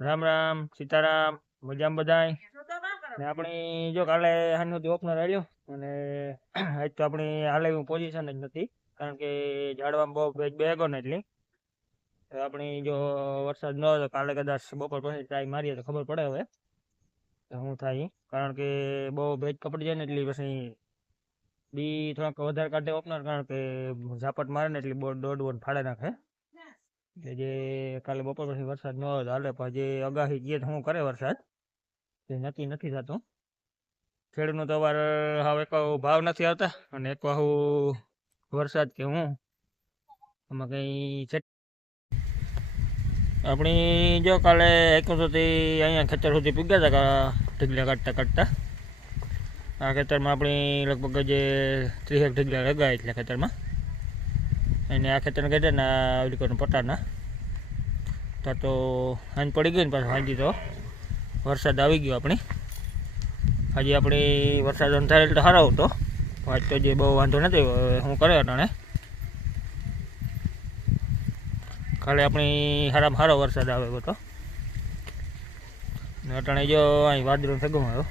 રામ રામ, સીતારામ, મજામ બધાય? ને આપણી જો કાલે હાનોથી ઓપનર આવ્યો અને આજ તો આપણી હાલે એવું પોઝિશન જ નથી, કારણ કે ઝાડવામાં બહુ ભેજ બેગો ને એટલી. આપણી જો વરસાદ ન હોય તો કાલે કદાચ બપોર પછી ટ્રાય મારીએ તો ખબર પડે હવે. તો શું થાય કારણ કે બહુ ભેજ કપડી જાય ને એટલી પછી બી થોડાક વધારે કાઢે ઓપનર, કારણ કે ઝાપટ મારે ને એટલી બહુ દોઢ બોર્ડ ફાડે નાખે. જે કાલે બપોર પછી વરસાદ ન તો હાલે પણ જે અગાહી જે હું કરે વરસાદ, તે નક્કી નથી થતો. ખેડૂતનો તો વાર હવે એક ભાવ નથી આવતા અને એક વાહુ વરસાદ કે હું, આમાં કંઈ છે? આપણી જો કાલે એકોતેરથી અહીંયા ખેતર સુધી પૂગ્યા હતા ઢીગલા કાઢતા કાઢતા. આ ખેતરમાં આપણી લગભગ જે ત્રીસેક ઢીગલા લગાય એટલે ખેતરમાં. અને આખે ત્રણ ખેતર ને આ ઓલીકોના પટાના તો તો હાંજ પડી ગઈ ને પાછું હાજી તો. વરસાદ આવી ગયો આપણી. હજી આપણી વરસાદ અંધારેલ તો સારો હતો. આજ તો જે બહુ વાંધો નથી, હવે શું કરે અટાણે. કાલે આપણી સારામાં સારો વરસાદ આવે હતો અટાણે જો અહીં વાદળો સગમ આવ્યો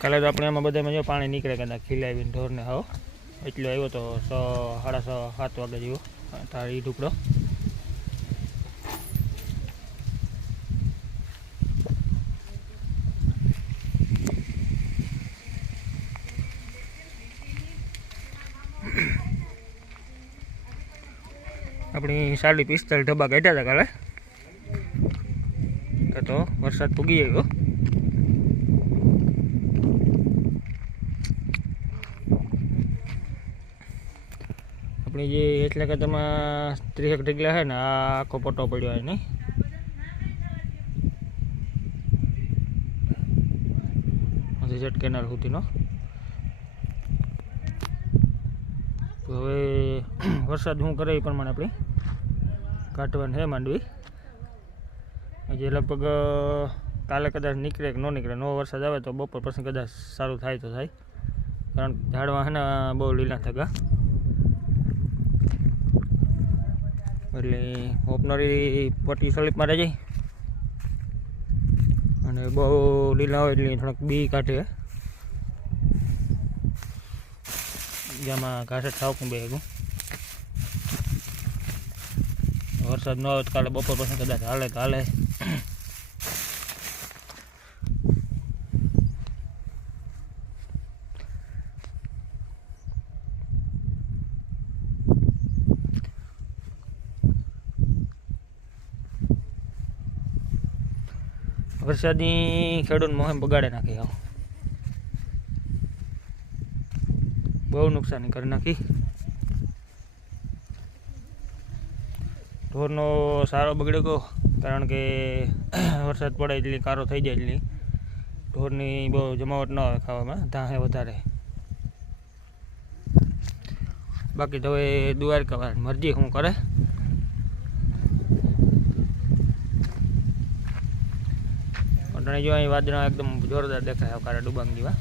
કાલે તો આપણે એમાં બધામાં જો પાણી નીકળે કદાચ ખીલાવીને ઢોરને હાવ એટલો આવ્યો તો સો, સાડા સો, સાત વાગે જેવો તાર ઈ ટુકડો. આપણી સાડી પિસ્તાલીસ ડબ્બા કાઢ્યા હતા કાલે. તો તો વરસાદ પૂગી ગયો. આપણી જે એટલે કે તમે ત્રીસેક ઢગલા છે ને, આ આખો પટ્ટો પડ્યો હોય નહીં? જેટ કેનાલ સુધીનો. હવે વરસાદ શું કરે એ પ્રમાણે આપણી? કાઢવાની છે માંડવી. જે લગભગ કાલે કદાચ નીકળે કે ન નીકળે, નો વરસાદ આવે તો બપોર પછી કદાચ સારું થાય તો થાય. કારણ ઝાડવા છે ને, બહુ લીલા થયા એટલે ઓપનરી પટ્ટી સલીપમાં રહી જાય અને બહુ લીલા હોય એટલે થોડાક બી કાઢે. જેમાં ઘાસે ઠાવકું બેગું વરસાદ ન આવે તો કાલે બપોર પછી કદાચ હાલે તો વરસાદની ખેડૂત મોહમ બગાડે નાખી આવું બહુ નુકસાની કરી નાખી. ઢોરનો સારો બગડી ગયો, કારણ કે વરસાદ પડે એટલી, કારો થઈ જાય એટલી. ઢોરની બહુ જમાવટ ન આવે ખાવામાં, ધાહે વધારે. બાકી તો હવે દુવારકા મરજી શું કરે. અટાણે જો અહીં વાદળા એકદમ જોરદાર દેખાય કારા ડુબાંગ જેવા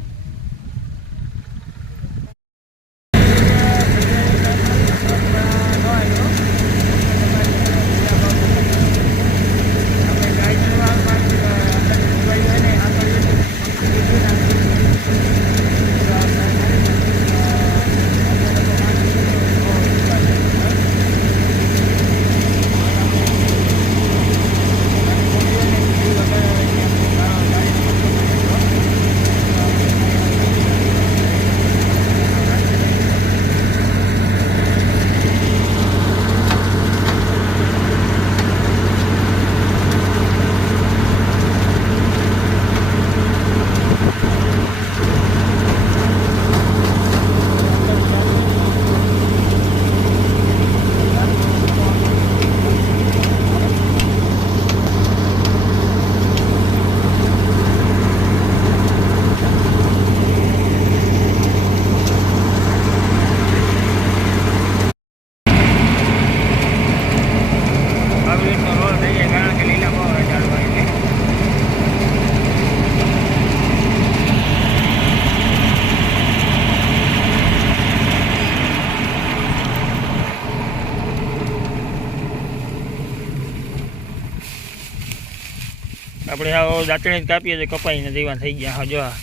આપણે આ દાંતણી જ કાપીએ તો કપાઈને દીવાન થઈ ગયા હા, જો આ.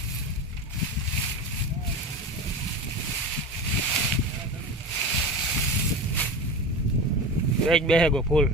બેહે ફૂલ